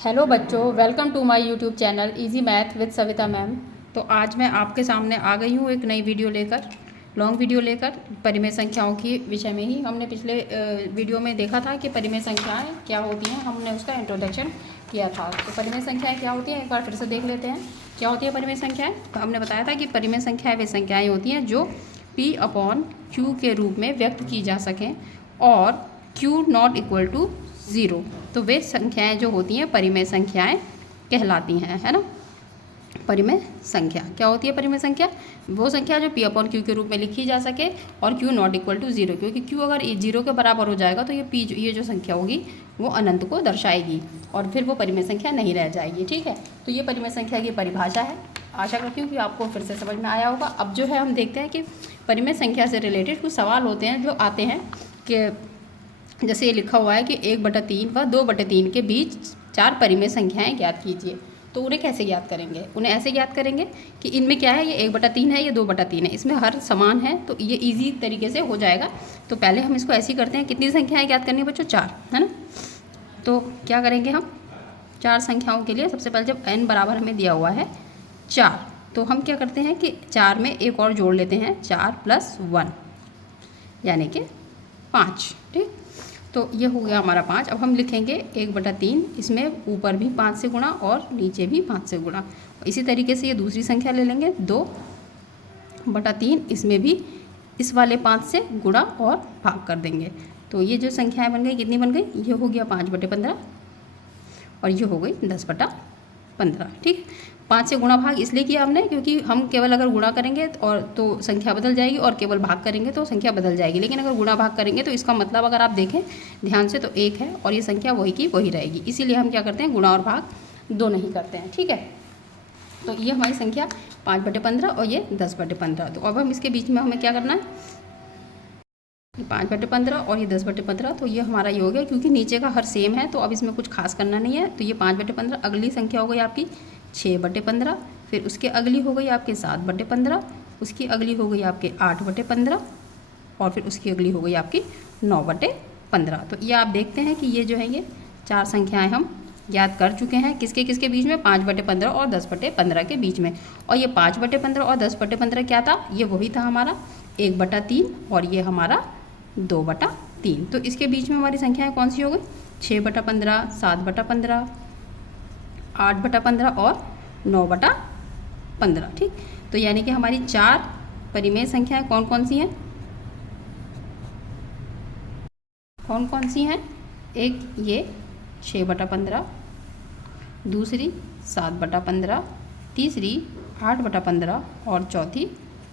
Hello बच्चों, welcome to my YouTube channel easy math with Savita ma'am. तो आज मैं आपके सामने आ गई हूँ एक नई वीडियो लेकर, लॉन्ग वीडियो लेकर परिमेय संख्याओं की विषय में ही। हमने पिछले वीडियो में देखा था कि परिमेय संख्याएं क्या होती हैं, हमने उसका इंट्रोडक्शन किया था। तो परिमेय संख्याएं क्या होती हैं एक बार फिर से देख लेते हैं। क्या होती है परिमेय संख्याएँ? तो हमने बताया था कि परिमेय संख्याएँ वे संख्याएँ होती हैं जो P/Q के रूप में व्यक्त की जा सकें और Q not equal to zero. तो वे संख्याएं जो होती हैं परिमेय संख्याएं कहलाती हैं, है ना। परिमेय संख्या क्या होती है? परिमेय संख्या वो संख्या जो P/Q के रूप में लिखी जा सके और Q not equal to zero, क्योंकि Q अगर ज़ीरो के बराबर हो जाएगा तो ये जो संख्या होगी वो अनंत को दर्शाएगी और फिर वो परिमेय संख्या नहीं रह जाएगी। ठीक है, तो ये परिमेय संख्या की परिभाषा है। आशा करती हूँ कि आपको फिर से समझ में आया होगा। अब जो है हम देखते हैं कि परिमेय संख्या से रिलेटेड कुछ सवाल होते हैं जो आते हैं कि जैसे ये लिखा हुआ है कि 1/3 व 2/3 के बीच 4 परिमेय संख्याएं ज्ञात कीजिए। तो उन्हें कैसे ज्ञात करेंगे? उन्हें ऐसे ज्ञात करेंगे कि इनमें क्या है, ये 1/3 है, ये 2/3 है, इसमें हर समान है, तो ये इजी तरीके से हो जाएगा। तो पहले हम इसको ऐसे ही करते हैं। कितनी संख्याएं ज्ञात करनी है बच्चों? 4, है ना। तो क्या करेंगे हम 4 संख्याओं के लिए? सबसे पहले जब n बराबर हमें दिया हुआ है 4, तो हम क्या करते हैं कि 4 में एक और जोड़ लेते हैं, 4 + 1 यानी कि 5। ठीक, तो ये हो गया हमारा 5। अब हम लिखेंगे 1/3, इसमें ऊपर भी 5 से गुणा और नीचे भी 5 से गुणा। इसी तरीके से ये दूसरी संख्या ले लेंगे 2/3, इसमें भी इस वाले 5 से गुणा और भाग कर देंगे। तो ये जो संख्याएं बन गई, कितनी बन गई? ये हो गया 5/15 और ये हो गई 10/15। ठीक, 5 से गुणा भाग इसलिए किया हमने क्योंकि हम केवल अगर गुणा करेंगे और तो संख्या बदल जाएगी और केवल भाग करेंगे तो संख्या बदल जाएगी। लेकिन अगर गुणा भाग करेंगे तो इसका मतलब अगर आप देखें ध्यान से तो 1 है और ये संख्या वही की वही रहेगी। इसीलिए हम क्या करते हैं, गुणा और भाग दोनों ही करते हैं। ठीक है, तो ये हमारी संख्या 5/15 और ये 10/15। तो अब हम इसके बीच में हमें क्या करना है, 5/15 और ये 10/15, तो ये हमारा ये हो गया। क्योंकि नीचे का हर सेम है तो अब इसमें कुछ खास करना नहीं है। तो ये 5/15, अगली संख्या हो गई आपकी 6/15, फिर उसके अगली हो गई आपके 7/15, उसकी अगली हो गई आपके 8/15 और फिर उसकी अगली हो गई आपकी 9/15। तो ये आप देखते हैं कि ये जो है ये 4 संख्याएं हम याद कर चुके हैं। किसके किसके बीच में? 5/15 और 10/15 के बीच में। और ये 5/15 और 10/15 क्या था? ये वही था हमारा 1/3 और ये हमारा 2/3। तो इसके बीच में हमारी संख्याएं कौन सी हो गई? 6/15, 7/15, 8/15 और 9/15। ठीक, तो यानी कि हमारी 4 परिमेय संख्याएं कौन कौन सी हैं? कौन कौन सी हैं? एक ये 6/15, दूसरी 7/15, तीसरी 8/15 और चौथी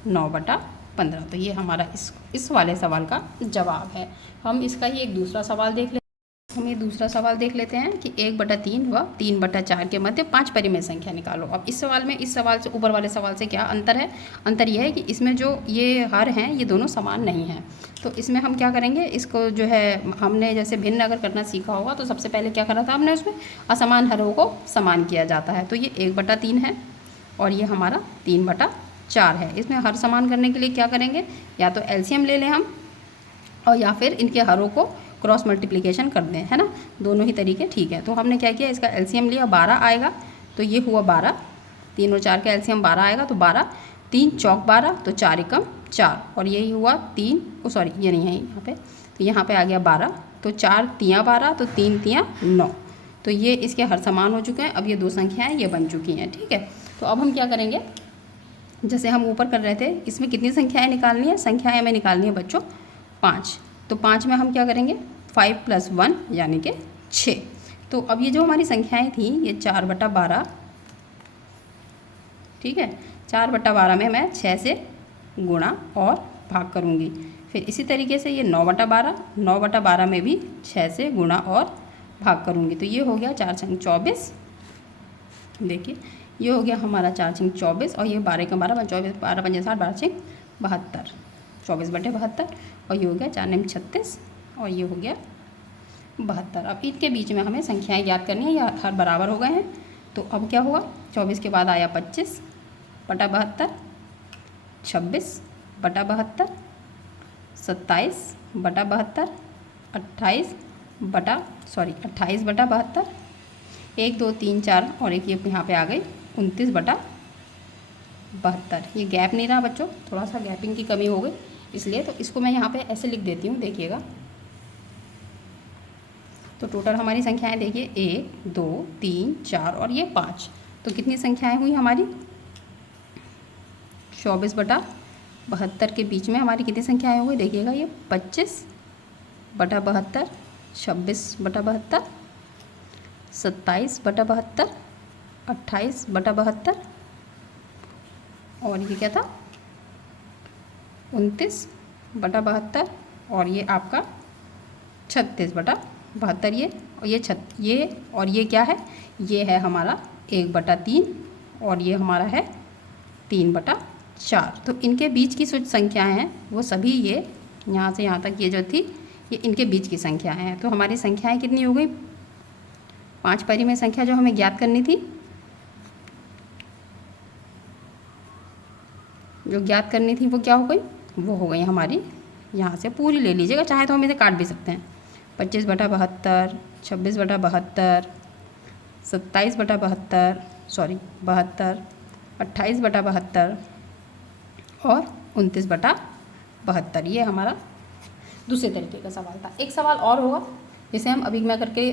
9/15। तो ये हमारा इस वाले सवाल का जवाब है। हम इसका ही एक दूसरा सवाल देख लेते हैं। हम ये दूसरा सवाल देख लेते हैं कि 1/3 व 3/4 के मध्य 5 परिमेय संख्या निकालो। अब इस सवाल में इस सवाल से ऊपर वाले सवाल से क्या अंतर है? अंतर यह है कि इसमें जो ये हर हैं ये दोनों समान नहीं हैं। तो इसमें हम क्या करेंगे, इसको जो है हमने जैसे भिन्न अगर करना सीखा होगा तो सबसे पहले क्या करा था हमने, उसमें असमान हरों को समान किया जाता है। तो ये 1/3 है और ये हमारा 3/4 है। इसमें हर समान करने के लिए क्या करेंगे, या तो एलसीएम ले लें हम और या फिर इनके हरों को क्रॉस मल्टीप्लिकेशन कर दें, है ना। दोनों ही तरीके ठीक है। तो हमने क्या किया, इसका एलसीएम लिया, 12 आएगा। तो ये हुआ 12, 3 और 4 का एलसीएम 12 आएगा। तो 12, 3 चौक 12, तो 4 एकम 4 और यही हुआ 3, सॉरी ये नहीं है यहाँ पे, तो यहाँ पे आ गया 12। तो 4 तियाँ 12, तो 3 तियाँ 9। तो ये इसके हर समान हो चुके हैं। अब ये 2 संख्याएँ ये बन चुकी हैं। ठीक है, तो अब हम क्या करेंगे, जैसे हम ऊपर कर रहे थे, इसमें कितनी संख्याएँ निकालनी है? संख्याएँ हमें निकालनी है बच्चों 5। तो 5 में हम क्या करेंगे, 5 + 1 यानी कि 6। तो अब ये जो हमारी संख्याएं थी ये 4/12, ठीक है, 4/12 में मैं 6 से गुणा और भाग करूँगी। फिर इसी तरीके से ये 9/12, 9/12 में भी 6 से गुणा और भाग करूँगी। तो ये हो गया 4 × 24। देखिए ये हो गया हमारा 4 × 24 और ये 12 × 12, 24, 12 × 5 = 60, 12 × 72, 24/72 और ये हो गया 4 × 36 और ये हो गया 72। अब इनके बीच में हमें संख्याएं याद करनी है, या हर बराबर हो गए हैं। तो अब क्या हुआ, 24 के बाद आया 25/72, 26/72, 27/72, 28/72, 1 2 3 4 और एक ये यहाँ पे आ गई 29/72। ये गैप नहीं रहा बच्चों, थोड़ा सा गैपिंग की कमी हो गई इसलिए, तो इसको मैं यहाँ पे ऐसे लिख देती हूँ, देखिएगा। तो टोटल हमारी संख्याएं देखिए 1 2 3 4 और ये 5। तो कितनी संख्याएं हुई हमारी? 24/72 के बीच में हमारी कितनी संख्याएं हुई देखिएगा, ये 25/72, 26/72, 27/72, 28/72 और ये क्या था 29/72 और ये आपका 36/72। ये और ये क्या है, ये है हमारा 1/3 और ये हमारा है 3/4। तो इनके बीच की जो संख्याएं हैं वो सभी ये यहाँ से यहाँ तक ये जो थी ये इनके बीच की संख्याएं हैं। तो हमारी संख्याएं कितनी हो गई? 5 परिमेय संख्या जो हमें ज्ञात करनी थी, जो ज्ञात करनी थी वो क्या हो गई? वो हो गई हमारी, यहाँ से पूरी ले लीजिएगा, चाहे तो हम इसे काट भी सकते हैं। 25/72, 26/72, 27/72, 72, 28/72 और 29/72। ये हमारा दूसरे तरीके का सवाल था। एक सवाल और होगा जिसे हम अभी मैं करके,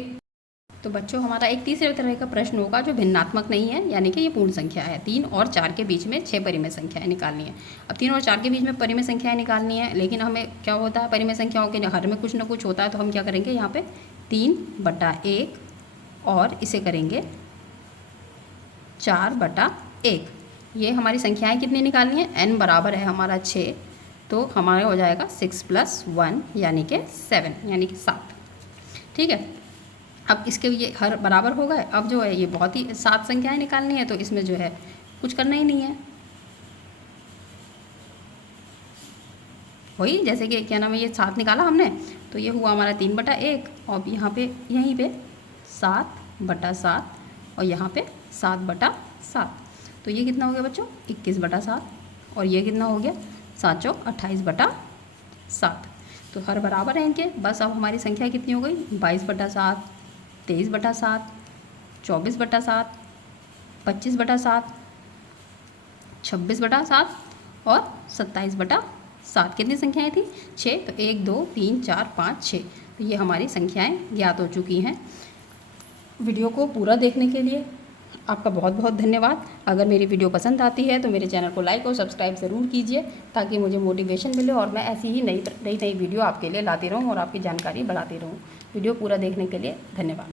तो बच्चों हमारा एक तीसरे तरह का प्रश्न होगा जो भिन्नात्मक नहीं है, यानी कि ये पूर्ण संख्या है। 3 और 4 के बीच में 6 परिमेय संख्याएं निकालनी है। अब 3 और 4 के बीच में परिमेय संख्याएं निकालनी है, लेकिन हमें क्या होता है, परिमेय संख्याओं के हर में कुछ ना कुछ होता है। तो हम क्या करेंगे, यहाँ पे 3/1 और इसे करेंगे 4/1। ये हमारी संख्याएं कितनी निकालनी है? n बराबर है हमारा 6, तो हमारा हो जाएगा 6 + 1 यानी कि 7, यानी कि 7। ठीक है, अब इसके ये हर बराबर हो गए। अब जो है ये बहुत ही 7 संख्याएं निकालनी है, तो इसमें जो है कुछ करना ही नहीं है। वही जैसे कि क्या नाम है, ये 7 निकाला हमने, तो ये हुआ हमारा 3/1 और यहाँ पे यहीं पे 7/7 और यहाँ पे 7/7। तो ये कितना हो गया बच्चों? 21/7 और ये कितना हो गया? 7 चौक 28/7। तो हर बराबर है इनके। बस अब हमारी संख्या कितनी हो गई? 22/7, 23/7, 24/7, 25/7, 26/7 और 27/7। कितनी संख्याएं थी? 6। तो 1 2 3 4 5 6। तो ये हमारी संख्याएं ज्ञात हो चुकी हैं। वीडियो को पूरा देखने के लिए आपका बहुत बहुत धन्यवाद। अगर मेरी वीडियो पसंद आती है तो मेरे चैनल को लाइक और सब्सक्राइब ज़रूर कीजिए, ताकि मुझे मोटिवेशन मिले और मैं ऐसी ही नई वीडियो आपके लिए लाती रहूं और आपकी जानकारी बढ़ाती रहूं। वीडियो पूरा देखने के लिए धन्यवाद।